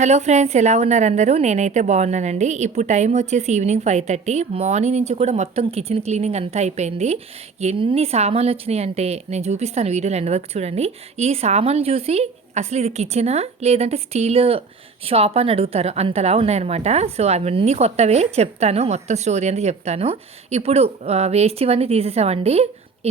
Hello friends ఎలా ఉన్నారు అందరూ? నేనైతే బాగున్నానండి. ఇప్పుడు టైం వచ్చేసి ఈవినింగ్ ఫైవ్ థర్టీ. మార్నింగ్ నుంచి కూడా మొత్తం కిచెన్ క్లీనింగ్ అంతా అయిపోయింది. ఎన్ని సామాన్లు వచ్చినాయి అంటే నేను చూపిస్తాను వీడియోలో ఎండ్ వరకు చూడండి. ఈ సామాన్లు చూసి అసలు ఇది కిచెనా? లేదంటే స్టీల్ షాప్ అని అడుగుతారు. అంతలా ఉన్నాయన్నమాట. సో అవన్నీ కొత్తవే చెప్తాను. మొత్తం స్టోరీ అంతా చెప్తాను. ఇప్పుడు వేస్ట్ ఇవన్నీ తీసేసామండి.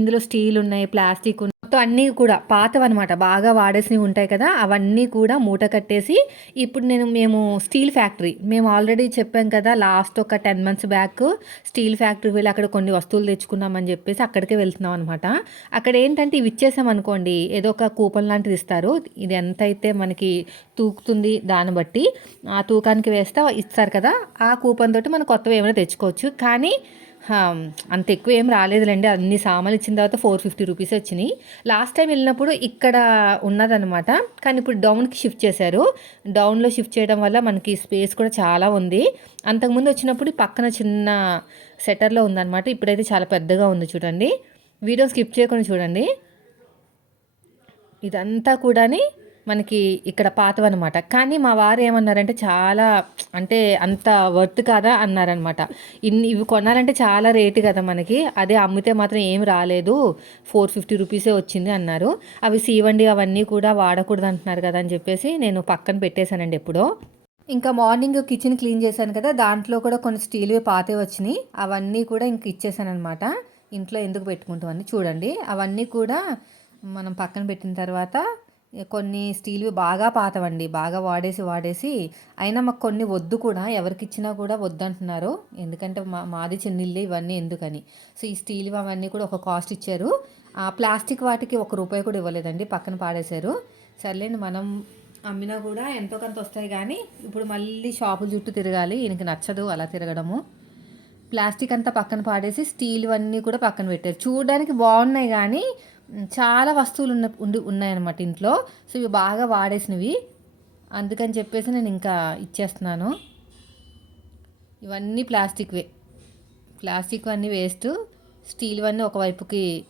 ఇందులో స్టీల్ ఉన్నాయి ప్లాస్టిక్ ఉన్నాయి మొత్తం అన్నీ కూడా పాతవన్నమాట. బాగా వాడేసినవి ఉంటాయి కదా అవన్నీ కూడా మూట కట్టేసి ఇప్పుడు నేను మేము స్టీల్ ఫ్యాక్టరీ మేము ఆల్రెడీ చెప్పాం కదా లాస్ట్ ఒక ten months back steel factory వెళ్ళి అక్కడ కొన్ని వస్తువులు తెచ్చుకున్నామని చెప్పేసి అక్కడికే వెళ్తున్నాం అనమాట అక్కడ ఏంటంటే ఇవి ఇచ్చేసామనుకోండి ఏదో ఒక కూపన్ లాంటిది ఇస్తారు. ఇది ఎంత అయితే మనకి తూకుతుంది దాన్ని బట్టి ఆ తూకానికి వేస్తే ఇస్తారు కదా ఆ కూపన్ తోటి మనం కొత్తవి ఏమైనా తెచ్చుకోవచ్చు. కానీ అంత ఎక్కువ ఏం రాలేదులేండి. అన్ని సామాన్లు ఇచ్చిన తర్వాత ఫోర్ ఫిఫ్టీ రూపీస్ వచ్చినాయి. లాస్ట్ టైం వెళ్ళినప్పుడు ఇక్కడ ఉన్నదనమాట కానీ ఇప్పుడు డౌన్కి షిఫ్ట్ చేశారు. డౌన్లో షిఫ్ట్ చేయడం వల్ల మనకి స్పేస్ కూడా చాలా ఉంది. అంతకుముందు వచ్చినప్పుడు పక్కన చిన్న సెటర్లో ఉందన్నమాట. ఇప్పుడైతే చాలా పెద్దగా ఉంది చూడండి. వీడియో స్కిప్ చేయకుండా చూడండి. ఇదంతా కూడాని మనకి ఇక్కడ పాతవన్నమాట. కానీ మా వారు ఏమన్నారంటే చాలా అంటే అంత వర్త్ కాదా అన్నారనమాట ఇన్ని ఇవి కొనాలంటే చాలా రేటు కదా మనకి. అదే అమ్మితే మాత్రం ఏం రాలేదు. ఫోర్ ఫిఫ్టీ రూపీసే వచ్చింది అన్నారు. అవి సీవండి అవన్నీ కూడా వాడకూడదు అంటున్నారు కదా అని చెప్పేసి నేను పక్కన పెట్టేశానండి ఎప్పుడో. ఇంకా మార్నింగ్ కిచెన్ క్లీన్ చేశాను కదా దాంట్లో కూడా కొన్ని స్టీల్వి పాతే వచ్చినాయి. అవన్నీ కూడా ఇంక ఇచ్చేసాను అనమాట ఇంట్లో ఎందుకు పెట్టుకుంటామని చూడండి. అవన్నీ కూడా మనం పక్కన పెట్టిన తర్వాత కొన్ని స్టీల్వి బాగా పాతవండి. బాగా వాడేసి వాడేసి అయినా మాకు కొన్ని వద్దు కూడా. ఎవరికి ఇచ్చినా కూడా వద్దంటున్నారు. ఎందుకంటే మా మాది చిన్నిల్లు ఇవన్నీ ఎందుకని. సో ఈ స్టీల్వి అవన్నీ కూడా ఒక కాస్ట్ ఇచ్చారు. ఆ ప్లాస్టిక్ వాటికి ఒక రూపాయి కూడా ఇవ్వలేదండి. పక్కన పాడేశారు. సర్లేండి మనం అమ్మినా కూడా ఎంతో కొంత వస్తాయి కానీ ఇప్పుడు మళ్ళీ షాపుల చుట్టూ తిరగాలి. ఈయనకి నచ్చదు అలా తిరగడము. ప్లాస్టిక్ అంతా పక్కన పాడేసి స్టీల్ అన్నీ కూడా పక్కన పెట్టారు. చూడడానికి బాగున్నాయి కానీ చాలా వస్తువులు ఉన్న ఉండి ఉన్నాయన్నమాట ఇంట్లో. సో ఇవి బాగా వాడేసినవి. అందుకని చెప్పేసి నేను ఇంకా ఇచ్చేస్తున్నాను. ఇవన్నీ ప్లాస్టిక్వే. ప్లాస్టిక్ అన్నీ వేస్ట్. స్టీల్ అన్నీ ఒకవైపుకి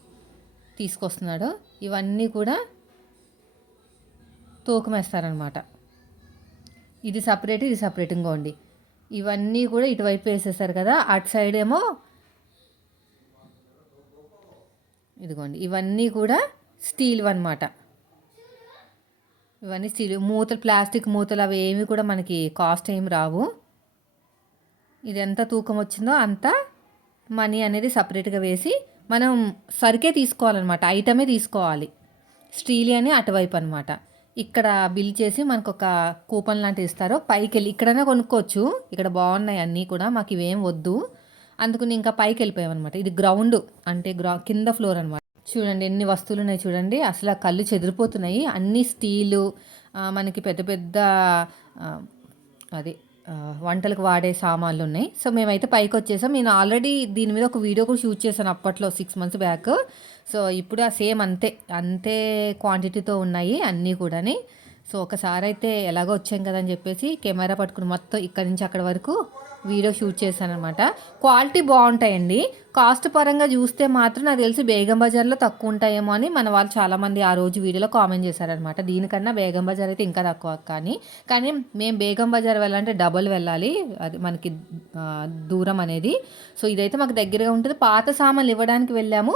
తీసుకొస్తున్నాడు. ఇవన్నీ కూడా తూకమేస్తారనమాట ఇది సపరేట్ ఇది సపరేట్ ఇంకోండి. ఇవన్నీ కూడా ఇటువైపు వేసేసారు కదా అటు సైడ్ ఏమో ఇదిగోండి ఇవన్నీ కూడా స్టీల్ అనమాట ఇవన్నీ స్టీల్ మూతలు ప్లాస్టిక్ మూతలు అవి ఏమి కూడా మనకి కాస్ట్ ఏమి రావు. ఇది ఎంత తూకం వచ్చిందో అంత మనీ అనేది సపరేట్గా వేసి మనం సరికే తీసుకోవాలన్నమాట ఐటమే తీసుకోవాలి. స్టీల్ అని అటువైపు అనమాట ఇక్కడ బిల్ చేసి మనకు ఒక కూపన్ లాంటివి ఇస్తారు పైకి వెళ్ళి ఇక్కడనే కొనుక్కోవచ్చు. ఇక్కడ బాగున్నాయి అన్నీ కూడా మాకు ఇవేం వద్దు. అందుకుని ఇంకా పైకి వెళ్ళిపోయాం అనమాట ఇది గ్రౌండ్ అంటే గ్రౌ కింద ఫ్లోర్ అనమాట చూడండి ఎన్ని వస్తువులు ఉన్నాయి చూడండి. అసలు ఆ కళ్ళు చెదిరిపోతున్నాయి. అన్ని స్టీలు మనకి పెద్ద పెద్ద అది వంటలకు వాడే సామాన్లు ఉన్నాయి. సో మేమైతే పైకి వచ్చేసాం. నేను ఆల్రెడీ దీని మీద ఒక వీడియో కూడా షూట్ చేశాను అప్పట్లో సిక్స్ మంత్స్ బ్యాక్ సో ఇప్పుడు ఆ సేమ్ అంతే అంతే క్వాంటిటీతో ఉన్నాయి అన్నీ కూడాని. సో ఒకసారి అయితే ఎలాగో వచ్చాం కదా అని చెప్పేసి కెమెరా పట్టుకుని మొత్తం ఇక్కడ నుంచి అక్కడ వరకు వీడియో షూట్ చేశాను అనమాట క్వాలిటీ బాగుంటాయండి. కాస్ట్ పరంగా చూస్తే మాత్రం నాకు తెలిసి బేగం బజార్లో తక్కువ ఉంటాయేమో అని మన వాళ్ళు చాలామంది ఆ రోజు వీడియోలో కామెంట్ చేశారనమాట దీనికన్నా బేగం బజార్ అయితే ఇంకా తక్కువ కానీ కానీ మేము బేగం బజార్ వెళ్ళాలంటే డబల్ వెళ్ళాలి. అది మనకి దూరం అనేది. సో ఇదైతే మాకు దగ్గరగా ఉంటుంది. పాత సామాన్లు ఇవ్వడానికి వెళ్ళాము.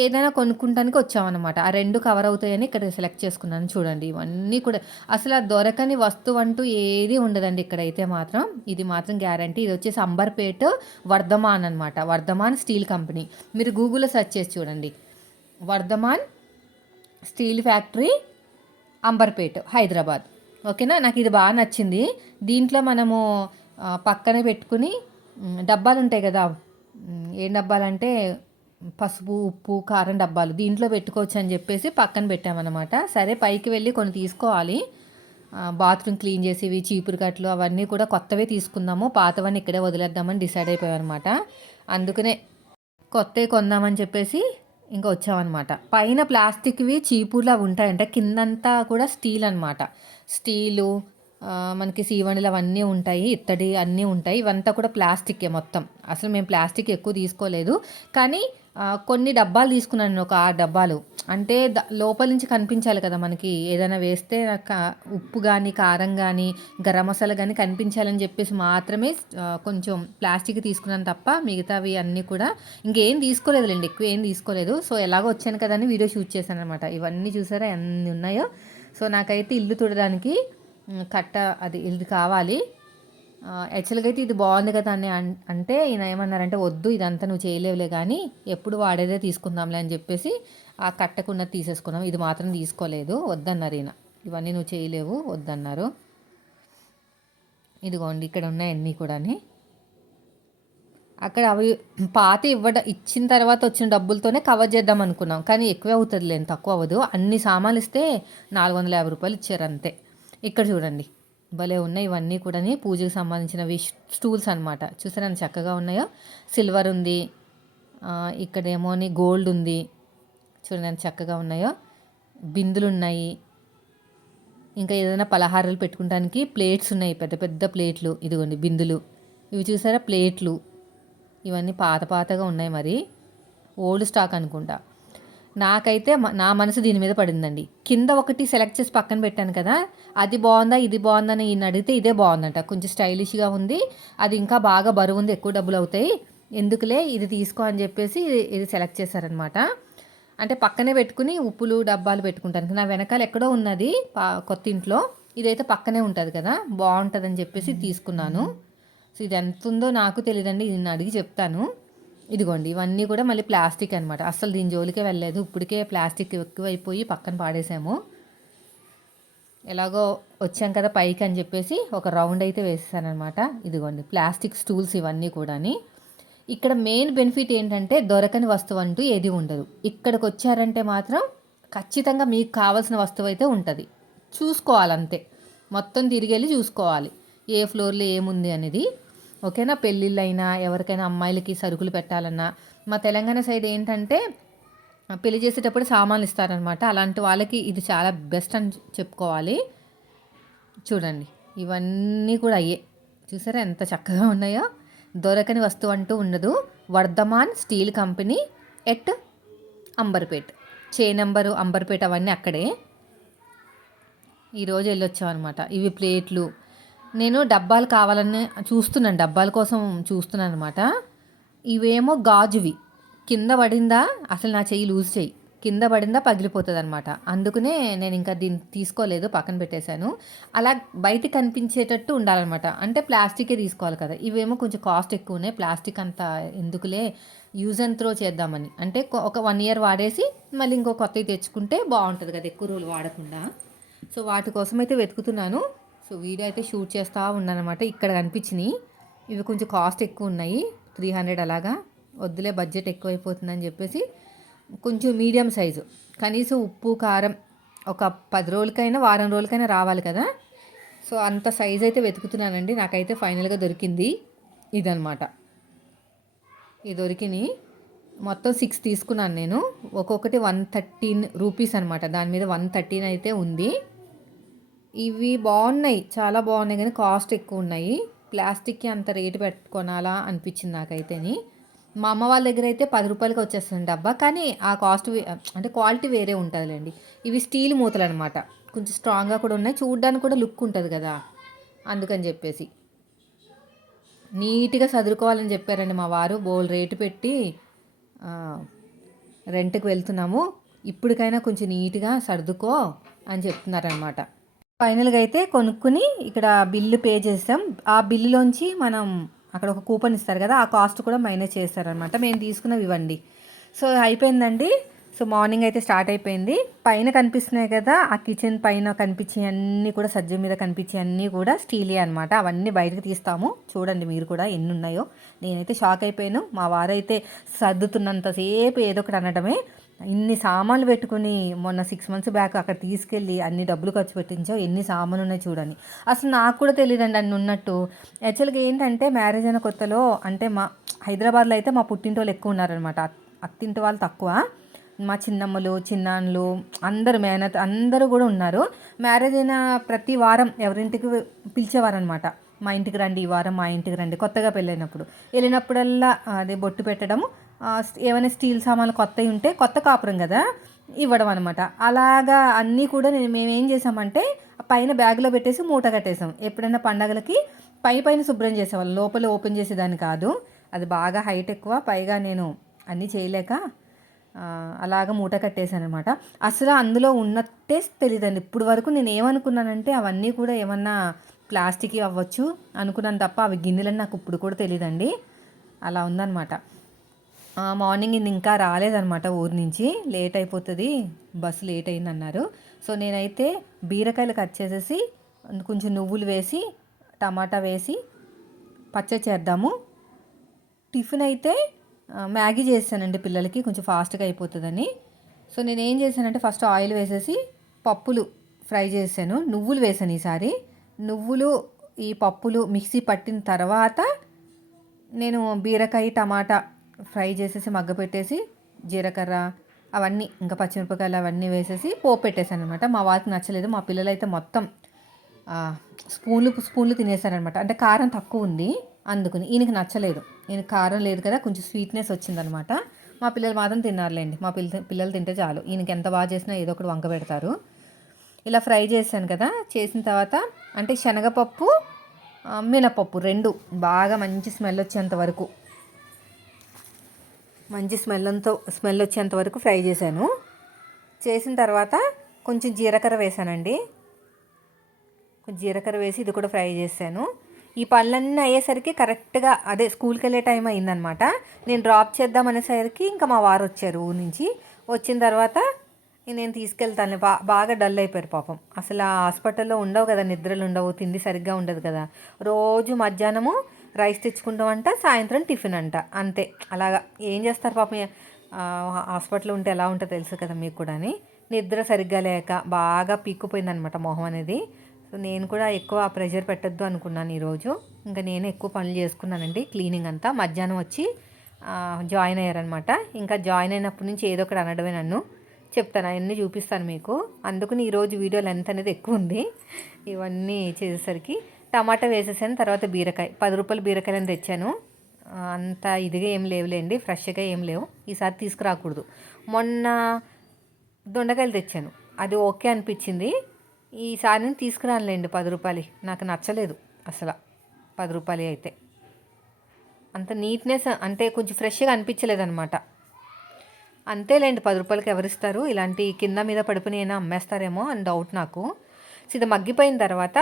ఏదైనా కొనుక్కుంటానికి వచ్చామన్నమాట. ఆ రెండు కవర్ అవుతాయని ఇక్కడ సెలెక్ట్ చేసుకున్నాను. చూడండి ఇవన్నీ కూడా అసలు ఆ దొరకని వస్తువు అంటూ ఏది ఉండదండి ఇక్కడైతే మాత్రం. ఇది మాత్రం గ్యారంటీ ఇది వచ్చేసి అంబర్పేట్ వర్ధమాన్ అనమాట వర్ధమాన్ స్టీల్ కంపెనీ. మీరు గూగుల్లో సెర్చ్ చేసి చూడండి. Vardhaman steel factory Amberpet Hyderabad. ఓకేనా? నాకు ఇది బాగా నచ్చింది. దీంట్లో మనము పక్కనే పెట్టుకుని డబ్బాలు ఉంటాయి కదా. ఏం డబ్బాలంటే పసుపు ఉప్పు కారం డబ్బాలు దీంట్లో పెట్టుకోవచ్చు అని చెప్పేసి పక్కన పెట్టామన్నమాట. సరే పైకి వెళ్ళి కొన్ని తీసుకోవాలి. బాత్రూమ్ క్లీన్ చేసేవి చీపురు కట్లు అవన్నీ కూడా కొత్తవే తీసుకుందాము. పాతవన్నీ ఇక్కడే వదిలేద్దామని డిసైడ్ అయిపోయామన్నమాట. అందుకనే కొత్తవి కొందామని చెప్పేసి ఇంకా వచ్చామన్నమాట. పైన ప్లాస్టిక్వి చీపుర్లు అవి ఉంటాయంటే. కిందంతా కూడా స్టీల్ అనమాట స్టీలు మనకి సీవణిలు అవన్నీ ఉంటాయి ఇత్తడి అన్నీ ఉంటాయి. ఇవంతా కూడా ప్లాస్టికే మొత్తం. అసలు మేము ప్లాస్టిక్ ఎక్కువ తీసుకోలేదు. కానీ కొన్ని డబ్బాలు తీసుకున్నాను నేను, ఒక ఆరు డబ్బాలు. అంటే లోపల నుంచి కనిపించాలి కదా మనకి. ఏదైనా వేస్తే క- ఉప్పు కానీ కారం కానీ గరం మసాలా కానీ కనిపించాలని చెప్పేసి మాత్రమే కొంచెం ప్లాస్టిక్ తీసుకున్నాను తప్ప మిగతావి అన్నీ కూడా ఇంకేం తీసుకోలేదులేండి ఎక్కువ ఏం తీసుకోలేదు. సో ఎలాగో వచ్చాను కదా అని వీడియో షూట్ చేశాను అనమాట ఇవన్నీ చూసారా? ఎన్ని ఉన్నాయో? సో నాకైతే ఇల్లు తుడడానికి కట్ట అది ఇది కావాలి. యాక్చువల్గా అయితే ఇది బాగుంది కదా అని అన్- అంటే ఈయన ఏమన్నారంటే వద్దు ఇదంతా నువ్వు చేయలేవులే కానీ ఎప్పుడు వాడేదే తీసుకుందాంలే అని చెప్పేసి ఆ కట్టకుండా తీసేసుకున్నాం. ఇది మాత్రం తీసుకోలేదు వద్దన్నారు ఈయన. ఇవన్నీ నువ్వు చేయలేవు వద్దన్నారు. ఇదిగోండి ఇక్కడ ఉన్నాయి అన్నీ కూడాని. అక్కడ అవి పాత ఇవ్వడ ఇచ్చిన తర్వాత వచ్చిన డబ్బులతోనే కవర్ చేద్దాం అనుకున్నాం. కానీ ఎక్కువే అవుతుంది లేని తక్కువ అవ్వదు. అన్ని సామాన్లు ఇస్తే నాలుగు వందల యాభై రూపాయలు ఇచ్చారు అంతే. ఇక్కడ చూడండి. భలే ఉన్నాయి. ఇవన్నీ కూడా పూజకు సంబంధించినవి స్టూల్స్ అనమాట చూసారా ఎంత చక్కగా ఉన్నాయో? సిల్వర్ ఉంది. ఆ, ఇక్కడేమోని గోల్డ్ ఉంది. చూడండి ఎంత చక్కగా ఉన్నాయో. బిందులు ఉన్నాయి ఇంకా ఏదైనా పలహారాలు పెట్టుకోవడానికి ప్లేట్స్ ఉన్నాయి. పెద్ద పెద్ద ప్లేట్లు. ఇదిగోండి బిందులు. ఇవి చూసారా? ప్లేట్లు. ఇవన్నీ పాత పాతగా ఉన్నాయి మరి. ఓల్డ్ స్టాక్ అనుకుంటా. నాకైతే మ- నా మనసు దీని మీద పడిందండి. కింద ఒకటి సెలెక్ట్ చేసి పక్కన పెట్టాను కదా అది బాగుందా ఇది బాగుందా అని ఈయన అడిగితే ఇదే బాగుందంట. కొంచెం స్టైలిష్గా ఉంది అది ఇంకా బాగా బరువు ఉంది ఎక్కువ డబ్బులు అవుతాయి. ఎందుకులే ఇది తీసుకో అని చెప్పేసి ఇది సెలెక్ట్ చేశారనమాట. అంటే పక్కనే పెట్టుకుని ఉప్పులు డబ్బాలు పెట్టుకుంటాను నా వెనకాల ఎక్కడో ఉన్నది పా కొత్త ఇంట్లో. ఇదైతే పక్కనే ఉంటుంది కదా బాగుంటుందని చెప్పేసి తీసుకున్నాను. సో ఇది ఎంత ఉందో నాకు తెలియదండి ఇది అడిగి చెప్తాను. ఇదిగోండి ఇవన్నీ కూడా మళ్ళీ ప్లాస్టిక్ అనమాట అసలు దీని జోలికే వెళ్ళలేదు. ఇప్పటికే ప్లాస్టిక్ ఎక్కువైపోయి పక్కన పాడేసాము. ఎలాగో వచ్చాం కదా పైకి అని చెప్పేసి ఒక రౌండ్ అయితే వేసేసానమాట ఇదిగోండి ప్లాస్టిక్ స్టూల్స్ ఇవన్నీ కూడాని. ఇక్కడ మెయిన్ బెనిఫిట్ ఏంటంటే దొరకని వస్తువు అంటూ ఏది ఉండదు. ఇక్కడికి వచ్చారంటే మాత్రం ఖచ్చితంగా మీకు కావాల్సిన వస్తువు అయితే ఉంటుంది. చూసుకోవాలంతే. మొత్తం తిరిగి వెళ్ళి చూసుకోవాలి. ఏ ఫ్లోర్లో ఏముంది అనేది. ఓకేనా? పెళ్ళిళ్ళైనా ఎవరికైనా అమ్మాయిలకి సరుకులు పెట్టాలన్నా. మా తెలంగాణ సైడ్ ఏంటంటే పెళ్ళి చేసేటప్పుడు సామాన్లు ఇస్తారనమాట అలాంటి వాళ్ళకి ఇది చాలా బెస్ట్ అని చెప్పుకోవాలి. చూడండి ఇవన్నీ కూడా అయ్యే. చూసారా ఎంత చక్కగా ఉన్నాయో? దొరకని వస్తువు అంటూ ఉండదు. Vardhaman steel company at Amberpet. చే నెంబరు అంబర్పేట్ అవన్నీ అక్కడే. ఈరోజు వెళ్ళొచ్చాం అనమాట ఇవి ప్లేట్లు నేను డబ్బాలు కావాలని చూస్తున్నాను. డబ్బాల కోసం చూస్తున్నాను అనమాట ఇవేమో గాజువి. కింద పడిందా? అసలు నా చెయ్యి లూజ్ చెయ్యి. కింద పడిందా? పగిలిపోతుంది అనమాట అందుకనే నేను ఇంకా దీన్ని తీసుకోలేదు. పక్కన పెట్టేశాను. అలా బయట కనిపించేటట్టు ఉండాలన్నమాట. అంటే ప్లాస్టికే తీసుకోవాలి కదా. ఇవేమో కొంచెం కాస్ట్ ఎక్కువ ఉన్నాయి ప్లాస్టిక్ అంత ఎందుకులే? యూజ్ అండ్ త్రో చేద్దామని. అంటే ఒక వన్ ఇయర్ వాడేసి మళ్ళీ ఇంకో కొత్తవి తెచ్చుకుంటే బాగుంటుంది కదా. ఎక్కువ రోజులు వాడకుండా. సో వాటి కోసం అయితే వెతుకుతున్నాను. సో వీడియో అయితే షూట్ చేస్తూ ఉన్నానమాట ఇక్కడ కనిపించినాయి. ఇవి కొంచెం కాస్ట్ ఎక్కువ ఉన్నాయి త్రీ హండ్రెడ్ అలాగా. వద్దులే బడ్జెట్ ఎక్కువైపోతుందని చెప్పేసి కొంచెం మీడియం సైజు. కనీసం ఉప్పు కారం ఒక పది రోజులకైనా వారం రోజులకైనా రావాలి కదా. సో అంత సైజ్ అయితే వెతుకుతున్నానండి. నాకైతే ఫైనల్గా దొరికింది ఇదనమాట ఇది దొరికినాయి. మొత్తం సిక్స్ తీసుకున్నాను నేను. ఒక్కొక్కటి వన్ థర్టీన్ రూపీస్ అనమాట దాని మీద వన్ థర్టీన్ అయితే ఉంది. ఇవి బాగున్నాయి చాలా బాగున్నాయి కానీ కాస్ట్ ఎక్కువ ఉన్నాయి. ప్లాస్టిక్కి అంత రేటు పెట్టుకోనాలా అనిపించింది నాకైతేని. మా అమ్మ వాళ్ళ దగ్గర అయితే పది రూపాయలకి వచ్చేస్తుంది డబ్బా కానీ ఆ కాస్ట్ వే- అంటే క్వాలిటీ వేరే ఉంటుందిలేండి. ఇవి స్టీల్ మూతలు అనమాట కొంచెం స్ట్రాంగ్గా కూడా ఉన్నాయి. చూడడానికి కూడా లుక్ ఉంటుంది కదా అందుకని చెప్పేసి. నీట్గా చదువుకోవాలని చెప్పారండి మా వారు. బోల్ రేటు పెట్టి రెంట్కి వెళ్తున్నాము. ఇప్పటికైనా కొంచెం నీట్గా సర్దుకో అని చెప్తున్నారనమాట. ఫైనల్గా అయితే కొనుక్కుని ఇక్కడ బిల్లు పే చేసాం. ఆ బిల్లులోంచి మనం అక్కడ ఒక కూపన్ ఇస్తారు కదా ఆ కాస్ట్ కూడా మైనస్ చేస్తారనమాట మేము తీసుకున్నవి ఇవ్వండి. సో అయిపోయిందండి. సో మార్నింగ్ అయితే స్టార్ట్ అయిపోయింది. పైన కనిపిస్తున్నాయి కదా ఆ కిచెన్ పైన కనిపించే అన్నీ కూడా సజ్జ మీద కనిపించే అన్నీ కూడా స్టీలే అనమాట అవన్నీ బయటకు తీస్తాము. చూడండి మీరు కూడా ఎన్ని ఉన్నాయో. నేనైతే షాక్ అయిపోయాను. మా వారైతే సర్దుతున్నంతసేపు ఏదో ఒకటి అనడమే ఇన్ని సామాన్లు పెట్టుకుని మొన్న సిక్స్ మంత్స్ బ్యాక్ అక్కడ తీసుకెళ్ళి అన్ని డబ్బులు ఖర్చు పెట్టించావు ఎన్ని సామాన్లు ఉన్నాయి చూడండి అసలు నాకు కూడా తెలియదండి అన్ని ఉన్నట్టు. యాక్చువల్గా ఏంటంటే మ్యారేజ్ అయిన కొత్తలో అంటే మా హైదరాబాద్లో అయితే మా పుట్టింటి వాళ్ళు ఎక్కువ ఉన్నారనమాట అత్తింటి వాళ్ళు తక్కువ. మా చిన్నమ్మలు చిన్నాన్నలు అందరు మేనత్ అందరూ కూడా ఉన్నారు. మ్యారేజ్ అయిన ప్రతి వారం ఎవరింటికి పిలిచేవారనమాట మా ఇంటికి రండి ఈ వారం మా ఇంటికి రండి కొత్తగా పెళ్ళైనప్పుడు. వెళ్ళినప్పుడల్లా అదే బొట్టు పెట్టడము ఏమైనా స్టీల్ సామాన్లు కొత్తవి ఉంటే కొత్త కాపురం కదా ఇవ్వడం అనమాట అలాగా అన్నీ కూడా నేను మేమేం చేసామంటే పైన బ్యాగ్లో పెట్టేసి మూట కట్టేసాం. ఎప్పుడైనా పండగలకి పై పైన శుభ్రం చేసేవాళ్ళం. లోపల ఓపెన్ చేసేదాన్ని కాదు. అది బాగా హైట్ ఎక్కువ పైగా నేను అన్నీ చేయలేక అలాగ మూట కట్టేశాను అనమాట అసలు అందులో ఉన్నట్టే తెలియదండి ఇప్పుడు వరకు నేను ఏమనుకున్నానంటే అవన్నీ కూడా ఏమన్నా ప్లాస్టిక్ అవ్వచ్చు అనుకున్నాను తప్ప అవి గిన్నెలని నాకు ఇప్పుడు కూడా తెలియదండి అలా ఉందన్నమాట. మార్నింగ్ ఇది ఇంకా రాలేదనమాట ఊరి నుంచి. లేట్ అయిపోతుంది. Bus late అయిందన్నారు. సో నేనైతే బీరకాయలు కట్ చేసేసి కొంచెం నువ్వులు వేసి టమాటా వేసి పచ్చడి చేద్దాము. టిఫిన్ అయితే మ్యాగీ చేశానండి పిల్లలకి కొంచెం ఫాస్ట్గా అయిపోతుందని. సో నేను ఏం చేశానంటే ఫస్ట్ ఆయిల్ వేసేసి పప్పులు ఫ్రై చేశాను. నువ్వులు వేసాను ఈసారి. నువ్వులు ఈ పప్పులు మిక్సీ పట్టిన తర్వాత నేను బీరకాయ టమాటా ఫ్రై చేసేసి మగ్గ పెట్టేసి జీలకర్ర అవన్నీ ఇంకా పచ్చిమిరపకాయలు అవన్నీ వేసేసి పోపు పెట్టేశాను అనమాట మా వారికి నచ్చలేదు. మా పిల్లలు అయితే మొత్తం స్పూన్లు స్పూన్లు తినేసారనమాట అంటే కారం తక్కువ ఉంది అందుకుని. ఈయనకి నచ్చలేదు. ఈయనకి కారం లేదు కదా కొంచెం స్వీట్నెస్ వచ్చిందనమాట మా పిల్లలు మాత్రం తిన్నారులేండి. మా పిల్ల పిల్లలు తింటే చాలు. ఈయనకి ఎంత బాగా చేసినా ఏదో ఒకటి వంక పెడతారు. ఇలా ఫ్రై చేశాను కదా చేసిన తర్వాత అంటే శనగపప్పు మినపప్పు రెండు బాగా మంచి స్మెల్ వచ్చేంత వరకు మంచి స్మెల్ అంతా స్మెల్ వచ్చేంత వరకు ఫ్రై చేశాను. చేసిన తర్వాత కొంచెం జీలకర్ర వేసానండి. కొంచెం జీలకర్ర వేసి ఇది కూడా ఫ్రై చేశాను. ఈ పనులన్నీ అయ్యేసరికి కరెక్ట్గా అదే స్కూల్కి వెళ్ళే టైం అయిందనమాట. నేను డ్రాప్ చేద్దాం అనేసరికి ఇంకా మా వారు వచ్చారు ఊరి నుంచి. వచ్చిన తర్వాత నేను తీసుకెళ్తాను. బా బాగా డల్ అయిపోయారు పాపం. అసలు ఆ హాస్పిటల్లో ఉండవు కదా నిద్రలు ఉండవు తిండి సరిగ్గా ఉండదు కదా. రోజు మధ్యాహ్నము రైస్ తెచ్చుకుంటామంట సాయంత్రం టిఫిన్ అంట. అంతే. అలాగా. ఏం చేస్తారు పాపం హాస్పిటల్ ఉంటే ఎలా ఉంటుందో తెలుసు కదా మీకు కూడా నిద్ర సరిగ్గా లేక బాగా పీక్కుపోయిందనమాట మొహం అనేది. సో నేను కూడా ఎక్కువ ప్రెషర్ పెట్టద్దు అనుకున్నాను ఈరోజు. ఇంకా నేను ఎక్కువ పనులు చేసుకున్నానండి. క్లీనింగ్ అంతా. మధ్యాహ్నం వచ్చి జాయిన్ అయ్యారనమాట. ఇంకా జాయిన్ అయినప్పటి నుంచి ఏదో ఒకటి అనడమే నన్ను. చెప్తాను. అవన్నీ చూపిస్తాను మీకు. అందుకని ఈరోజు వీడియో లెంత్ అనేది ఎక్కువ ఉంది. ఇవన్నీ చేసేసరికి టమాటా వేసేసాను తర్వాత బీరకాయ. పది రూపాయలు బీరకాయలను తెచ్చాను. అంత ఇదిగా ఏం లేవులేండి ఫ్రెష్గా ఏం లేవు. ఈసారి తీసుకురాకూడదు. మొన్న దొండకాయలు తెచ్చాను. అది ఓకే అనిపించింది. ఈసారి నేను తీసుకురానులేండి పది రూపాయలు. నాకు నచ్చలేదు అసలు పది రూపాయలు అయితే. అంత నీట్నెస్ అంటే కొంచెం ఫ్రెష్గా అనిపించలేదు అనమాట అంతేలేండి పది రూపాయలకి ఎవరిస్తారు? ఇలాంటి కింద మీద పడిపోయిన అమ్మేస్తారేమో అని డౌట్ నాకు. సో ఇది మగ్గిపోయిన తర్వాత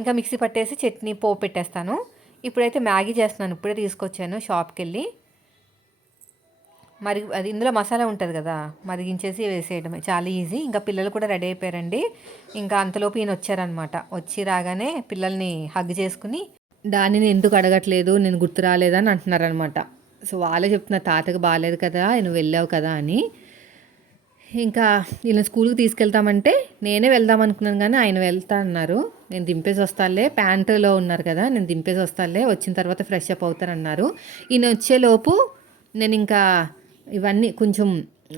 ఇంకా మిక్సీ పట్టేసి చట్నీ పోపు పెట్టేస్తాను. ఇప్పుడైతే మ్యాగీ చేస్తున్నాను ఇప్పుడే తీసుకొచ్చాను షాప్కి వెళ్ళి మరి అది ఇందులో మసాలా ఉంటుంది కదా మరిగించేసి వేసేయడమే చాలా ఈజీ. ఇంకా పిల్లలు కూడా రెడీ అయిపోయారండి. ఇంకా అంతలోపు ఈయన వచ్చారనమాట వచ్చి రాగానే పిల్లల్ని హగ్ చేసుకుని దానిని ఎందుకు అడగట్లేదు? నేను గుర్తు రాలేదని అంటున్నారనమాట సో వాళ్ళే చెప్తున్నారు తాతకి బాగాలేదు కదా నువ్వు వెళ్ళావు కదా అని. ఇంకా వీళ్ళని స్కూల్కి తీసుకెళ్తామంటే నేనే వెళ్దాం అనుకున్నాను కానీ ఆయన వెళ్తా అన్నారు. నేను దింపేసి వస్తాలే ప్యాంటులో ఉన్నారు కదా నేను దింపేసి వస్తాలే వచ్చిన తర్వాత ఫ్రెష్ అప్ అవుతానన్నారు ఈయన వచ్చేలోపు నేను ఇంకా ఇవన్నీ కొంచెం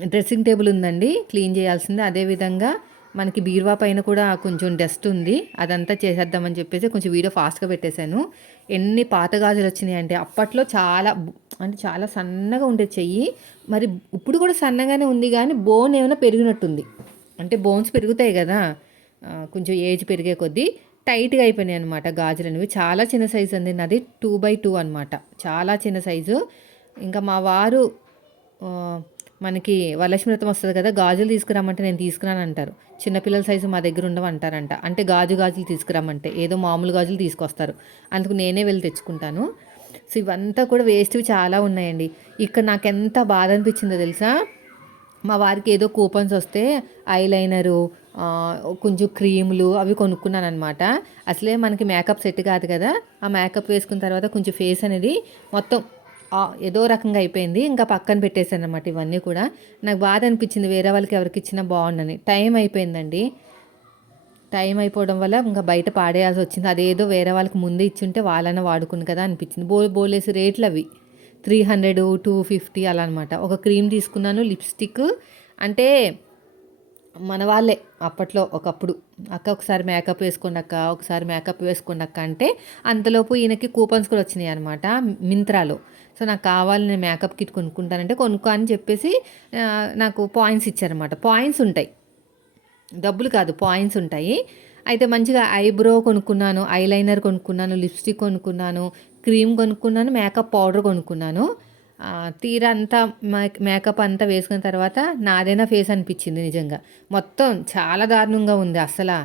డ్రెస్సింగ్ టేబుల్ ఉందండి క్లీన్ చేయాల్సింది. అదేవిధంగా మనకి బీరువా పైన కూడా కొంచెం డస్ట్ ఉంది. అదంతా చేసేద్దామని చెప్పేసి కొంచెం వీడియో ఫాస్ట్గా పెట్టేశాను. ఎన్ని పాత గాజులు వచ్చినాయి అంటే అప్పట్లో చాలా అంటే చాలా సన్నగా ఉండే చెయ్యి. మరి ఇప్పుడు కూడా సన్నగానే ఉంది కానీ బోన్ ఏమైనా పెరిగినట్టుంది. అంటే బోన్స్ పెరుగుతాయి కదా. కొంచెం ఏజ్ పెరిగే కొద్దీ టైట్గా అయిపోయినాయి అనమాట గాజులు అనేవి. చాలా చిన్న సైజు అండి నాది. టూ బై టూ అనమాట చాలా చిన్న సైజు ఇంకా మా వారు మనకి వరలక్ష్మి వ్రతం వస్తుంది కదా గాజులు తీసుకురామంటే నేను తీసుకురాను అంటారు చిన్నపిల్లల సైజు మా దగ్గర ఉండవు అంటారంట అంటే గాజు గాజులు తీసుకురామంటే ఏదో మామూలు గాజులు తీసుకొస్తారు. అందుకు నేనే వెళ్ళి తెచ్చుకుంటాను. సో ఇవంతా కూడా వేస్ట్వి చాలా ఉన్నాయండి. ఇక్కడ నాకు ఎంత బాధ అనిపించిందో తెలుసా? మా వారికి ఏదో కూపన్స్ వస్తే ఐలైనరు కొంచెం క్రీములు అవి కొనుక్కున్నాను అనమాట అసలే మనకి మేకప్ సెట్ కాదు కదా ఆ మేకప్ వేసుకున్న తర్వాత కొంచెం ఫేస్ అనేది మొత్తం ఏదో రకంగా అయిపోయింది. ఇంకా పక్కన పెట్టేశాను అనమాట ఇవన్నీ కూడా. నాకు బాధ అనిపించింది వేరే వాళ్ళకి ఎవరికి ఇచ్చినా బాగుండని. టైం అయిపోయిందండి. టైం అయిపోవడం వల్ల ఇంకా బయట పాడేయాల్సి వచ్చింది. అదేదో వేరే వాళ్ళకి ముందే ఇచ్చుంటే వాళ్ళన వాడుకుని కదా అనిపించింది. బో బోలేసి రేట్లు అవి. త్రీ హండ్రెడ్ టూ ఫిఫ్టీ అలా అనమాట ఒక క్రీమ్ తీసుకున్నాను లిప్స్టిక్. అంటే మన వాళ్ళే అప్పట్లో ఒకప్పుడు. అక్క ఒకసారి మేకప్ వేసుకోండి అక్క ఒకసారి మేకప్ వేసుకోండి అక్క అంటే అంతలోపు ఈయనకి కూపన్స్ కూడా వచ్చినాయి అనమాట మింత్రాలో. సో నాకు కావాలి నేను మేకప్ కిట్ కొనుక్కుంటానంటే కొనుక్కో అని చెప్పేసి నాకు పాయింట్స్ ఇచ్చారనమాట పాయింట్స్ ఉంటాయి. డబ్బులు కాదు పాయింట్స్ ఉంటాయి. అయితే మంచిగా ఐబ్రో కొనుక్కున్నాను ఐలైనర్ కొనుక్కున్నాను లిప్స్టిక్ కొనుక్కున్నాను క్రీమ్ కొనుక్కున్నాను మేకప్ పౌడర్ కొనుక్కున్నాను. తీర అంతా మేకప్ అంతా వేసుకున్న తర్వాత నాదైనా ఫేస్ అనిపించింది నిజంగా. మొత్తం చాలా దారుణంగా ఉంది అసలు.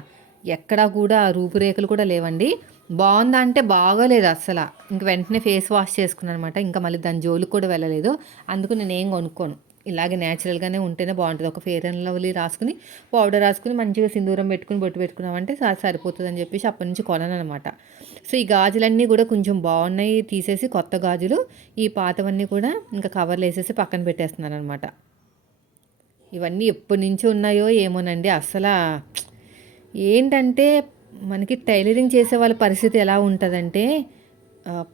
ఎక్కడా కూడా రూపురేఖలు కూడా లేవండి. బాగుందా అంటే బాగోలేదు అసలు ఇంక వెంటనే ఫేస్ వాష్ చేసుకున్నాను అనమాట ఇంకా మళ్ళీ దాని జోలికి కూడా వెళ్ళలేదు. అందుకు నేను ఏం కొనుక్కోను. ఇలాగే న్యాచురల్గానే ఉంటేనే బాగుంటుంది. ఒక ఫేర్ అండ్ లవ్లీ రాసుకుని పౌడర్ రాసుకుని మంచిగా సింధూరం పెట్టుకుని బొట్టు పెట్టుకున్నామంటే సరిపోతుంది అని చెప్పేసి అప్పటి నుంచి కొనను అనమాట సో ఈ గాజులన్నీ కూడా కొంచెం బాగున్నాయి తీసేసి కొత్త గాజులు. ఈ పాతవన్నీ కూడా ఇంకా కవర్లు వేసేసి పక్కన పెట్టేస్తున్నాను అనమాట ఇవన్నీ ఎప్పటి నుంచి ఉన్నాయో ఏమోనండి. అసలు ఏంటంటే మనకి టైలరింగ్ చేసే వాళ్ళ పరిస్థితి ఎలా ఉంటుందంటే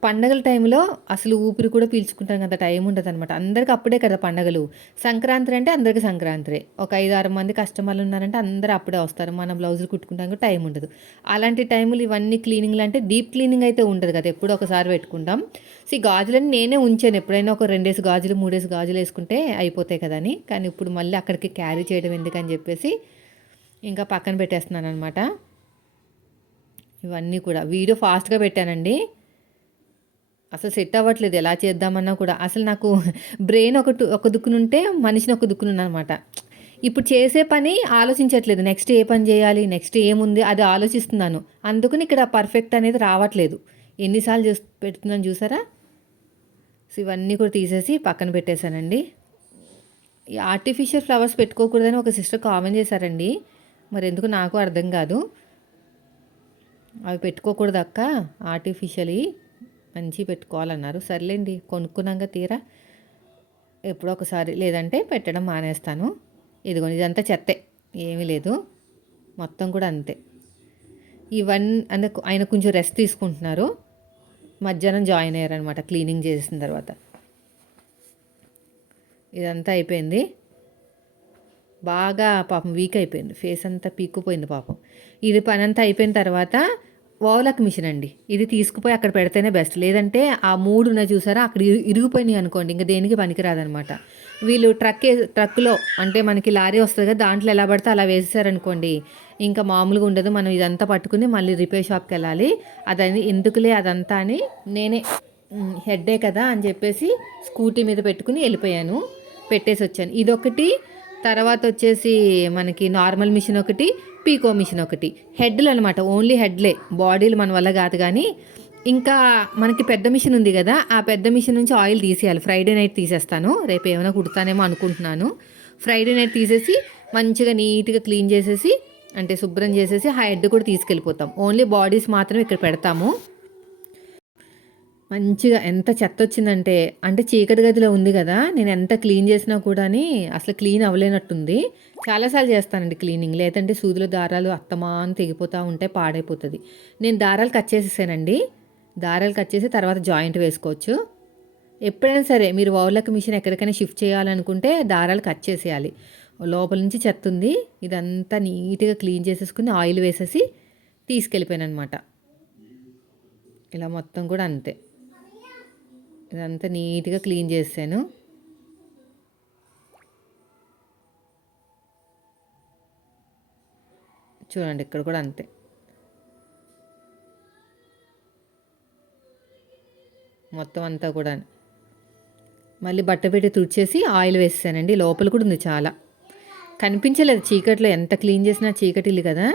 పండగల టైంలో అసలు ఊపిరి కూడా పీల్చుకుంటాం అంత టైం ఉండదు అనమాట అందరికి అప్పుడే కదా పండగలు. సంక్రాంతి అంటే అందరికి సంక్రాంతి ఒక ఐదు ఆరు మంది కస్టమర్లు ఉన్నారంటే అందరూ అప్పుడే వస్తారు. మన బ్లౌజులు కుట్టుకుంటాం టైం ఉండదు. అలాంటి టైములు ఇవన్నీ క్లీనింగ్లు అంటే డీప్ క్లీనింగ్ అయితే ఉండదు కదా. ఎప్పుడో ఒకసారి పెట్టుకుంటాం. సో ఈ గాజులని నేనే ఉంచాను. ఎప్పుడైనా ఒక రెండేసి గాజులు మూడేసి గాజులు వేసుకుంటే అయిపోతాయి కదా అని. కానీ ఇప్పుడు మళ్ళీ అక్కడికి క్యారీ చేయడం ఎందుకని చెప్పేసి ఇంకా పక్కన పెట్టేస్తున్నాను అనమాట ఇవన్నీ కూడా. వీడియో ఫాస్ట్గా పెట్టానండి. అసలు సెట్ అవ్వట్లేదు. ఎలా చేద్దామన్నా కూడా. అసలు నాకు బ్రెయిన్ ఒక ఒక దుక్కునుంటే మనిషిని ఒక దుక్కునున్నమాట. ఇప్పుడు చేసే పని ఆలోచించట్లేదు. నెక్స్ట్ ఏ పని చేయాలి? నెక్స్ట్ ఏముంది? అది ఆలోచిస్తున్నాను. అందుకని ఇక్కడ పర్ఫెక్ట్ అనేది రావట్లేదు. ఎన్నిసార్లు చూసి పెడుతున్నాను చూసారా? సో ఇవన్నీ కూడా తీసేసి పక్కన పెట్టేశానండి. ఈ ఆర్టిఫిషియల్ ఫ్లవర్స్ పెట్టుకోకూడదని ఒక సిస్టర్ కామెంట్ చేశారండి. మరి ఎందుకు నాకు అర్థం కాదు. అవి పెట్టుకోకూడదు అక్క. ఆర్టిఫిషియలీ మంచి పెట్టుకోవాలన్నారు. సర్లేండి కొనుక్కున్నాక తీరా. ఎప్పుడో ఒకసారి లేదంటే పెట్టడం మానేస్తాను. ఇదిగో ఇదంతా చెత్తే. ఏమీ లేదు. మొత్తం కూడా అంతే. ఇవన్నీ అంటే ఆయన కొంచెం రెస్ట్ తీసుకుంటున్నారు. మధ్యాహ్నం జాయిన్ అయ్యారనమాట క్లీనింగ్ చేసిన తర్వాత. ఇదంతా అయిపోయింది. బాగా పాపం వీక్ అయిపోయింది. ఫేస్ అంతా పీక్కుపోయింది పాపం. ఇది పని అంతా అయిపోయిన తర్వాత ఓలక్ మిషన్ అండి. ఇది తీసుకుపోయి అక్కడ పెడితేనే బెస్ట్ లేదంటే ఆ మూడు ఉన్నాయి చూసారా? అక్కడ ఇరిగిపోయినాయి అనుకోండి. ఇంకా దేనికి పనికిరాదనమాట. వీళ్ళు ట్రక్ ట్రక్లో అంటే మనకి లారీ వస్తుంది కదా దాంట్లో ఎలా పడితే అలా వేసేసారనుకోండి. ఇంకా మామూలుగా ఉండదు. మనం ఇదంతా పట్టుకుని మళ్ళీ రిపేర్ షాప్కి వెళ్ళాలి అదని ఎందుకులే అదంతా అని నేనే హెడ్డే కదా అని చెప్పేసి స్కూటీ మీద పెట్టుకుని వెళ్ళిపోయాను. పెట్టేసి వచ్చాను ఇదొకటి. తర్వాత వచ్చేసి మనకి నార్మల్ మిషన్ ఒకటి పీకో మిషన్ ఒకటి. హెడ్లు అనమాట ఓన్లీ హెడ్లే. బాడీలు మన వల్ల కాదు కానీ ఇంకా మనకి పెద్ద మిషన్ ఉంది కదా ఆ పెద్ద మిషన్ నుంచి ఆయిల్ తీసేయాలి. ఫ్రైడే నైట్ తీసేస్తాను. రేపు ఏమైనా కుడతానేమో అనుకుంటున్నాను. ఫ్రైడే నైట్ తీసేసి మంచిగా నీట్గా క్లీన్ చేసేసి అంటే శుభ్రం చేసేసి ఆ హెడ్ కూడా తీసుకెళ్ళిపోతాం. ఓన్లీ బాడీస్ మాత్రం ఇక్కడ పెడతాము. మంచిగా ఎంత చెత్త వచ్చిందంటే అంటే చీకటి గదిలో ఉంది కదా నేను ఎంత క్లీన్ చేసినా కూడాని అసలు క్లీన్ అవ్వలేనట్టుంది. చాలాసార్లు చేస్తానండి క్లీనింగ్. లేదంటే సూదుల దారాలు అత్తమాన్ తెగిపోతూ ఉంటే పాడైపోతుంది. నేను దారాలు కట్ చేసేసానండి. దారాలు కట్ చేసి తర్వాత జాయింట్ వేసుకోవచ్చు. ఎప్పుడైనా సరే మీరు వౌలక్ మిషన్ ఎక్కడికైనా షిఫ్ట్ చేయాలనుకుంటే దారాలు కట్ చేసేయాలి. లోపల నుంచి చెత్త ఉంది. ఇదంతా నీట్గా క్లీన్ చేసేసుకుని ఆయిల్ వేసేసి తీసుకెళ్ళిపోయాను అనమాట ఇలా మొత్తం కూడా అంతే. ఇదంతా నీట్గా క్లీన్ చేసాను. చూడండి ఇక్కడ కూడా అంతే. మొత్తం అంతా కూడా. మళ్ళీ బట్ట పెట్టి తుడిచేసి ఆయిల్ వేసానండి లోపల కూడా ఉంది చాలా. కనిపించలేదు చీకట్లో ఎంత క్లీన్ చేసినా చీకటిల్లు కదా.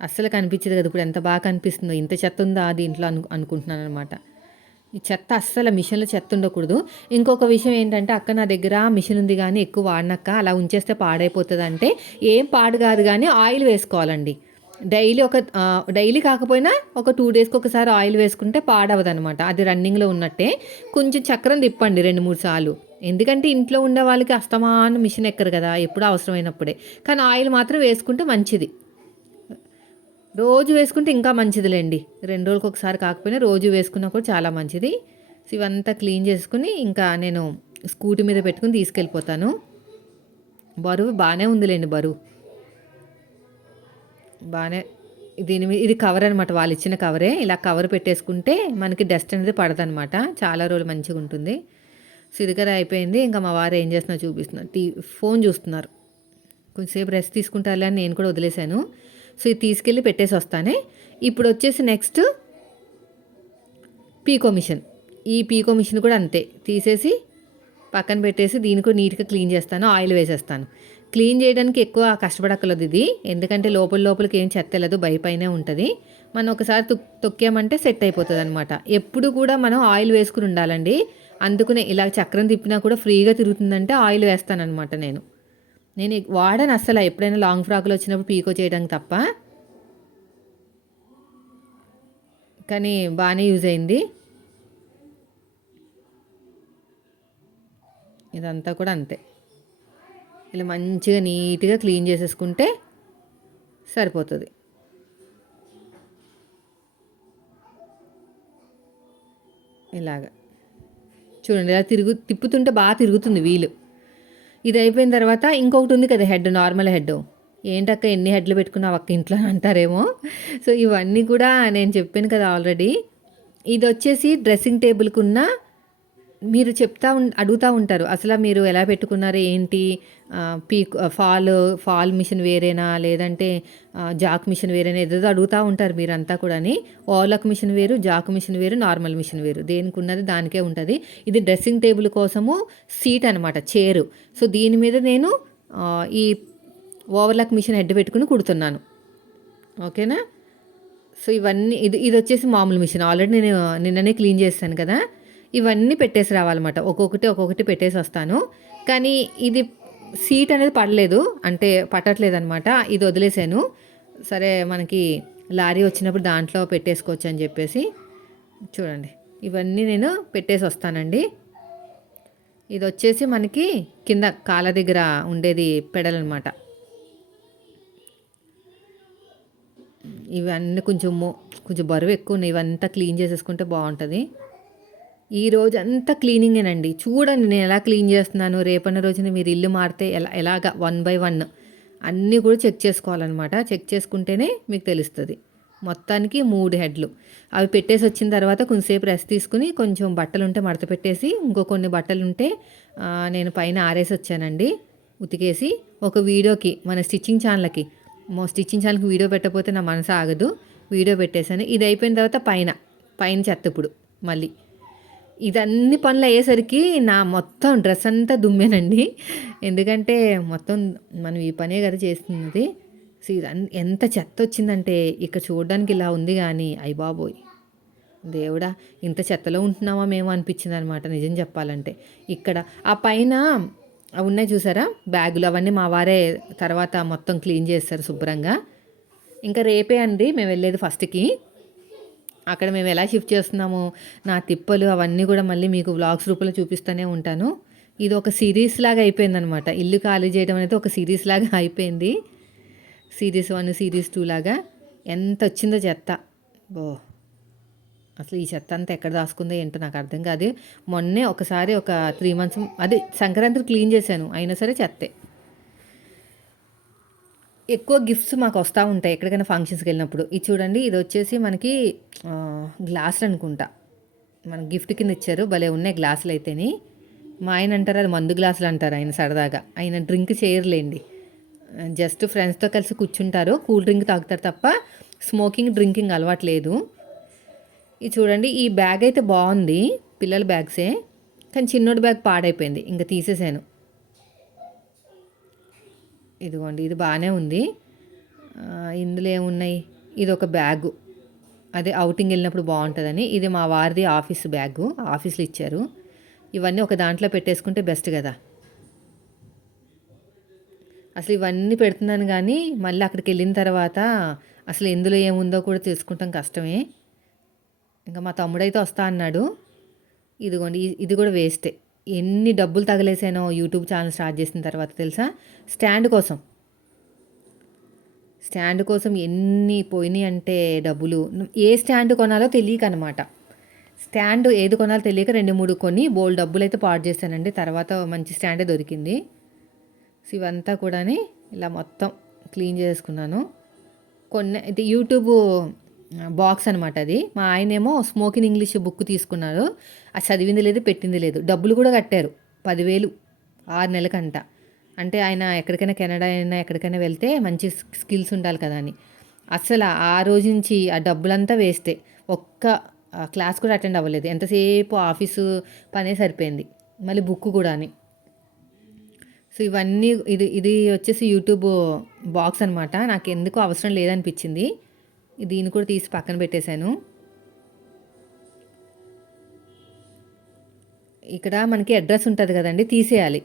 అస్సలు కనిపించదు కదా. ఇప్పుడు ఎంత బాగా కనిపిస్తుందో ఇంత చెత్త ఉందా దీంట్లో అను అనుకుంటున్నాను అనమాట ఈ చెత్త అస్సలు మిషన్లో చెత్త ఉండకూడదు. ఇంకొక విషయం ఏంటంటే అక్క నా దగ్గర మిషన్ ఉంది కానీ ఎక్కువ వాడినక్క అలా ఉంచేస్తే పాడైపోతుంది అంటే ఏం పాడు కాదు కానీ ఆయిల్ వేసుకోవాలండి. డైలీ ఒక డైలీ కాకపోయినా ఒక టూ డేస్కి ఒకసారి ఆయిల్ వేసుకుంటే పాడవదు అనమాట అది రన్నింగ్లో ఉన్నట్టే. కొంచెం చక్రం తిప్పండి రెండు మూడు సార్లు. ఎందుకంటే ఇంట్లో ఉండే వాళ్ళకి అస్తమానం మిషన్ ఎక్కరు కదా ఎప్పుడు అవసరమైనప్పుడే. కానీ ఆయిల్ మాత్రం వేసుకుంటే మంచిది. రోజు వేసుకుంటే ఇంకా మంచిదిలేండి. రెండు రోజులకు ఒకసారి కాకపోయినా రోజు వేసుకున్నా కూడా చాలా మంచిది. సో ఇవంతా క్లీన్ చేసుకుని ఇంకా నేను స్కూటీ మీద పెట్టుకుని తీసుకెళ్ళిపోతాను. బరువు బాగానే ఉందిలేండి బరువు. బాగానే దీని ఇది కవర్ అనమాట వాళ్ళు ఇచ్చిన కవరే. ఇలా కవర్ పెట్టేసుకుంటే మనకి డస్ట్ అనేది పడదనమాట చాలా రోజులు మంచిగా ఉంటుంది. సో ఇది కదా అయిపోయింది. ఇంకా మా వారు ఏం చేస్తున్నారు చూపిస్తున్నారు. టీ ఫోన్ చూస్తున్నారు. కొంచెంసేపు రెస్ట్ తీసుకుంటారులే అని నేను కూడా వదిలేశాను. సో ఇది తీసుకెళ్ళి పెట్టేసి వస్తానే. ఇప్పుడు వచ్చేసి నెక్స్ట్ పీకో మిషన్ ఈ పీకో మిషన్ కూడా అంతే. తీసేసి పక్కన పెట్టేసి దీన్ని కూడా నీట్గా క్లీన్ చేస్తాను ఆయిల్ వేసేస్తాను. క్లీన్ చేయడానికి ఎక్కువ కష్టపడక్కర్లేదు ఇది. ఎందుకంటే లోపల లోపలికి ఏం చెత్తలేదు భయపైనే ఉంటుంది. మనం ఒకసారి తొక్ తొక్కామంటే సెట్ అయిపోతుంది అనమాట ఎప్పుడు కూడా మనం ఆయిల్ వేసుకుని ఉండాలండి. అందుకునే ఇలా చక్రం తిప్పినా కూడా ఫ్రీగా తిరుగుతుందంటే ఆయిల్ వేస్తానమాట నేను. నేను వాడను అస్సలు ఎప్పుడైనా లాంగ్ ఫ్రాక్లు వచ్చినప్పుడు పీకో చేయడానికి తప్ప. కానీ బాగానే యూజ్ అయింది. ఇదంతా కూడా అంతే. ఇలా మంచిగా నీట్గా క్లీన్ చేసేసుకుంటే సరిపోతుంది. ఇలాగా. చూడండి ఇలా తిరుగు తిప్పుతుంటే బాగా తిరుగుతుంది వీలు. ఇది అయిపోయిన తర్వాత ఇంకొకటి ఉంది కదా హెడ్ నార్మల్ హెడ్. ఏంటక్క ఎన్ని హెడ్లు పెట్టుకున్నావు అక్క ఇంట్లో అంటారేమో. సో ఇవన్నీ కూడా నేను చెప్పాను కదా ఆల్రెడీ. ఇది వచ్చేసి డ్రెస్సింగ్ టేబుల్కి ఉన్న మీరు చెప్తా ఉం అడుగుతూ ఉంటారు. అసలు మీరు ఎలా పెట్టుకున్నారు? ఏంటి? పీక్ ఫాల్ ఫాల్ మిషన్ వేరేనా? లేదంటే జాక్ మిషన్ వేరేనా? ఏదో అడుగుతూ ఉంటారు మీరంతా కూడా ఓలక్ మిషన్ వేరు జాక్ మిషన్ వేరు నార్మల్ మిషన్ వేరు. దేనికి ఉన్నది దానికే ఉంటుంది. ఇది డ్రెస్సింగ్ టేబుల్ కోసము సీట్ అనమాట చైరు. సో దీని మీద నేను ఈ ఓవర్లాక్ మిషన్ హెడ్ పెట్టుకుని కుడుతున్నాను. ఓకేనా? సో ఇవన్నీ ఇది ఇది వచ్చేసి మామూలు మిషన్. ఆల్రెడీ నేను నిన్ననే క్లీన్ చేస్తాను కదా. ఇవన్నీ పెట్టేసి రావాలన్నమాట. ఒక్కొక్కటి ఒక్కొక్కటి పెట్టేసి వస్తాను. కానీ ఇది సీట్ అనేది పడలేదు. అంటే పట్టట్లేదు అనమాట ఇది వదిలేసాను. సరే మనకి లారీ వచ్చినప్పుడు దాంట్లో పెట్టేసుకోవచ్చు అని చెప్పేసి చూడండి. ఇవన్నీ నేను పెట్టేసి వస్తానండి. ఇది వచ్చేసి మనకి కింద కాళ్ళ దగ్గర ఉండేది పెడలనమాట ఇవన్నీ కొంచెం కొంచెం బరువు ఎక్కువ ఉన్నాయి. ఇవంతా క్లీన్ చేసేసుకుంటే బాగుంటుంది. ఈ రోజంతా క్లీనింగేనండి చూడండి నేను ఎలా క్లీన్ చేస్తున్నాను. రేపన్న రోజున మీరు ఇల్లు మారితే ఎలా ఎలాగ? వన్ బై వన్ అన్నీ కూడా చెక్ చేసుకోవాలన్నమాట. చెక్ చేసుకుంటేనే మీకు తెలుస్తుంది. మొత్తానికి మూడు హెడ్లు. అవి పెట్టేసి వచ్చిన తర్వాత కొంచెంసేపు రెస్ట్ తీసుకుని కొంచెం బట్టలు ఉంటే మడత పెట్టేసి ఇంకో కొన్ని బట్టలు ఉంటే నేను పైన ఆరేసి వచ్చానండి. ఉతికేసి ఒక వీడియోకి మన స్టిచ్చింగ్ ఛానల్కి మో స్టిచ్చింగ్ ఛానల్కి వీడియో పెట్టకపోతే నా మనసు ఆగదు. వీడియో పెట్టేశాను. ఇది అయిపోయిన తర్వాత పైన పైన చెత్త ఇప్పుడు మళ్ళీ. ఇదన్ని పనులు అయ్యేసరికి నా మొత్తం డ్రెస్ అంతా దుమ్మేనండి. ఎందుకంటే మొత్తం మనం ఈ పనే కదా చేస్తున్నది. సో ఎంత చెత్త వచ్చిందంటే ఇక్కడ చూడడానికి ఇలా ఉంది కానీ అయ్యి బాబోయ్ దేవుడా ఇంత చెత్తలో ఉంటున్నామా మేము అనిపించింది అనమాట నిజం చెప్పాలంటే. ఇక్కడ ఆ పైన ఉన్నాయి చూసారా? బ్యాగులు అవన్నీ మా వారే తర్వాత మొత్తం క్లీన్ చేస్తారు శుభ్రంగా. ఇంకా రేపే అండి మేము వెళ్ళేది ఫస్ట్కి. అక్కడ మేము ఎలా షిఫ్ట్ చేస్తున్నాము నా తిప్పలు అవన్నీ కూడా మళ్ళీ మీకు వ్లాగ్స్ రూపంలో చూపిస్తూనే ఉంటాను. ఇది ఒక సిరీస్ లాగా అయిపోయింది అనమాట ఇల్లు ఖాళీ చేయడం అనేది ఒక సిరీస్ లాగా అయిపోయింది. సిరీస్ వన్ సిరీస్ టూ లాగా. ఎంత వచ్చిందో చెత్త. బో. అసలు ఈ చెత్త అంతా ఎక్కడ దాసుకుందో ఏంటో నాకు అర్థం కాదు. మొన్నే ఒకసారి ఒక త్రీ మంత్స్ అదే సంక్రాంతి క్లీన్ చేశాను. అయినా సరే చెత్తే. ఎక్కువ గిఫ్ట్స్ మాకు వస్తూ ఉంటాయి ఎక్కడికైనా ఫంక్షన్స్కి వెళ్ళినప్పుడు. ఇది చూడండి ఇది వచ్చేసి మనకి గ్లాసులు అనుకుంటా. మన గిఫ్ట్ కింద ఇచ్చారు భలే ఉన్నాయి గ్లాసులు అయితేని. మా ఆయన అంటారు అది మందు గ్లాసులు అంటారు ఆయన సరదాగా. ఆయన డ్రింక్ చేయరులేండి. జస్ట్ ఫ్రెండ్స్తో కలిసి కూర్చుంటారు కూల్ డ్రింక్ తాగుతారు తప్ప స్మోకింగ్ డ్రింకింగ్ అలవాట్లేదు ఇది చూడండి ఈ బ్యాగ్ అయితే బాగుంది పిల్లల బ్యాగ్సే కానీ చిన్నోడి బ్యాగ్ పాడైపోయింది ఇంకా తీసేసాను. ఇదిగోండి ఇది బాగానే ఉంది. ఇందులో ఏమున్నాయి? ఇది ఒక బ్యాగు. అదే అవుటింగ్ వెళ్ళినప్పుడు బాగుంటుందని. ఇది మా వారిది ఆఫీస్ బ్యాగు ఆఫీస్లో ఇచ్చారు. ఇవన్నీ ఒక దాంట్లో పెట్టేసుకుంటే బెస్ట్ కదా. అసలు ఇవన్నీ పెడుతున్నాను కానీ మళ్ళీ అక్కడికి వెళ్ళిన తర్వాత అసలు ఎందులో ఏముందో కూడా తెలుసుకుంటాం కష్టమే. ఇంకా మా తమ్ముడైతే వస్తా అన్నాడు. ఇదిగోండి ఇది కూడా వేస్టే ఎన్ని డబ్బులు తగలేసానో యూట్యూబ్ ఛానల్ స్టార్ట్ చేసిన తర్వాత తెలుసా? స్టాండ్ కోసం. స్టాండ్ కోసం ఎన్ని పోయినాయి అంటే డబ్బులు. ఏ స్టాండ్ కొనాలో తెలియక అనమాట స్టాండ్ ఏది కొనాలో తెలియక రెండు మూడు కొని బోల్ డబ్బులు అయితే పాడు చేశానండి. తర్వాత మంచి స్టాండే దొరికింది. సో ఇవంతా కూడా ఇలా మొత్తం క్లీన్ చేసుకున్నాను. కొన్ని అయితే యూట్యూబ్ బాక్స్ అనమాట అది. మా ఆయనేమో స్మోకింగ్ ఇంగ్లీష్ బుక్ తీసుకున్నారు అది చదివింది లేదు పెట్టింది లేదు. డబ్బులు కూడా కట్టారు. పదివేలు ఆరు నెలకంట అంటే ఆయన ఎక్కడికైనా కెనడా అయినా ఎక్కడికైనా వెళ్తే మంచి స్కిల్స్ ఉండాలి కదా అని. అసలు ఆ రోజు నుంచి ఆ డబ్బులంతా వేస్తే ఒక్క క్లాస్ కూడా అటెండ్ అవ్వలేదు. ఎంతసేపు ఆఫీసు పనే సరిపోయింది. మళ్ళీ బుక్ కూడా అని. సో ఇవన్నీ ఇది ఇది వచ్చేసి యూట్యూబ్ బాక్స్ అనమాట నాకు ఎందుకు అవసరం లేదనిపించింది. దీన్ని కూడా తీసి పక్కన పెట్టేశాను. ఇక్కడ మనకి అడ్రస్ ఉంటుంది కదండి తీసేయాలి.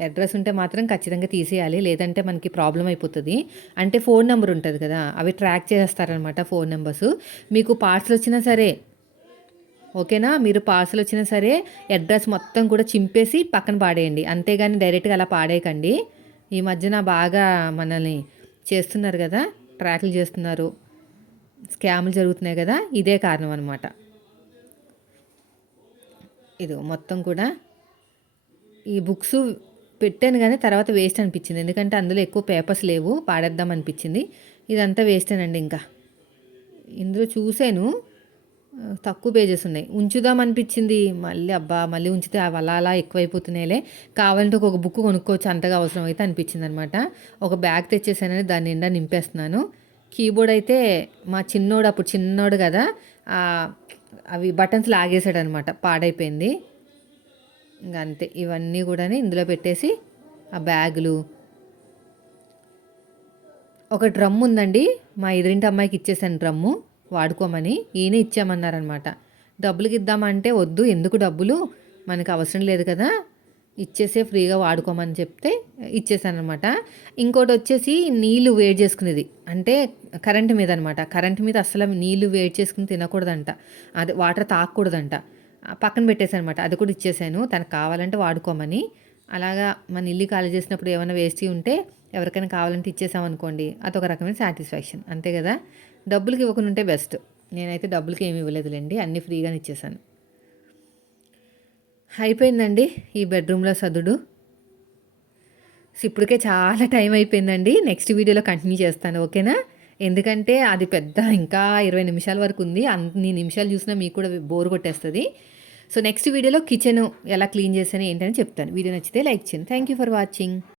అడ్రస్ ఉంటే మాత్రం ఖచ్చితంగా తీసేయాలి లేదంటే మనకి ప్రాబ్లం అయిపోతుంది. అంటే ఫోన్ నెంబర్ ఉంటుంది కదా అవి ట్రాక్ చేస్తారనమాట ఫోన్ నెంబర్స్. మీకు పార్సల్ వచ్చినా సరే ఓకేనా? మీరు పార్సల్ వచ్చినా సరే అడ్రస్ మొత్తం కూడా చింపేసి పక్కన పాడేయండి. అంతేగాని డైరెక్ట్గా అలా పాడేయకండి. ఈ మధ్యన బాగా మనల్ని చేస్తున్నారు కదా ట్రాక్లు చేస్తున్నారు. స్కామ్లు జరుగుతున్నాయి కదా ఇదే కారణం అనమాట ఇది మొత్తం కూడా ఈ బుక్స్ పెట్టాను కానీ తర్వాత వేస్ట్ అనిపించింది. ఎందుకంటే అందులో ఎక్కువ పేపర్స్ లేవు పాడేద్దాం అనిపించింది. ఇదంతా వేస్టేనండి ఇంకా. ఇందులో చూశాను తక్కువ పేజెస్ ఉన్నాయి. ఉంచుదాం అనిపించింది. మళ్ళీ అబ్బా మళ్ళీ ఉంచితే అవి అలా అలా ఎక్కువైపోతున్నాయిలే. కావాలంటే ఒక బుక్ కొనుక్కోవచ్చు అంతగా అవసరం అయితే అనిపించింది అనమాట ఒక బ్యాగ్ తెచ్చేసానని దాని నిండా నింపేస్తున్నాను. కీబోర్డ్ అయితే మా చిన్నోడు అప్పుడు చిన్నోడు కదా అవి బటన్స్ లాగేసాడు అనమాట పాడైపోయింది. ఇంకా అంతే ఇవన్నీ కూడా ఇందులో పెట్టేసి ఆ బ్యాగులు. ఒక డ్రమ్ ఉందండి మా ఎదురింటి అమ్మాయికి ఇచ్చేసాను డ్రమ్ము వాడుకోమని ఈయన ఇచ్చామన్నారనమాట డబ్బులకి ఇద్దామంటే వద్దు ఎందుకు డబ్బులు? మనకు అవసరం లేదు కదా ఇచ్చేసే ఫ్రీగా వాడుకోమని చెప్తే ఇచ్చేసాను అనమాట ఇంకోటి వచ్చేసి నీళ్ళు వేడి చేసుకునేది. అంటే కరెంట్ మీద అనమాట కరెంట్ మీద అసలు నీళ్ళు వేడి చేసుకుని తినకూడదంట. అది వాటర్ తాకూడదంట. పక్కన పెట్టేశాను అనమాట అది కూడా ఇచ్చేసాను. తనకు కావాలంటే వాడుకోమని. అలాగా మన ఇల్లు ఖాళీ చేసినప్పుడు ఏమైనా వేస్ట్ ఉంటే ఎవరికైనా కావాలంటే ఇచ్చేసామనుకోండి. అదొక రకమైన సాటిస్ఫాక్షన్. అంతే కదా? డబ్బులకి ఇవ్వకుండా ఉంటే బెస్ట్. నేనైతే డబ్బులకి ఏమి ఇవ్వలేదులేండి. అన్నీ ఫ్రీగానే ఇచ్చేసాను. అయిపోయిందండి ఈ బెడ్రూమ్లో సదుడు. ఇప్పటికే చాలా టైం అయిపోయిందండి. నెక్స్ట్ వీడియోలో కంటిన్యూ చేస్తాను ఓకేనా? ఎందుకంటే అది పెద్ద ఇంకా ఇరవై నిమిషాల వరకు ఉంది. అన్ని నిమిషాలు చూసినా మీకు కూడా బోర్ కొట్టేస్తుంది. సో నెక్స్ట్ వీడియోలో కిచెన్ ఎలా క్లీన్ చేసాను ఏంటని చెప్తాను. వీడియో నచ్చితే లైక్ చేయండి. Thank you for watching.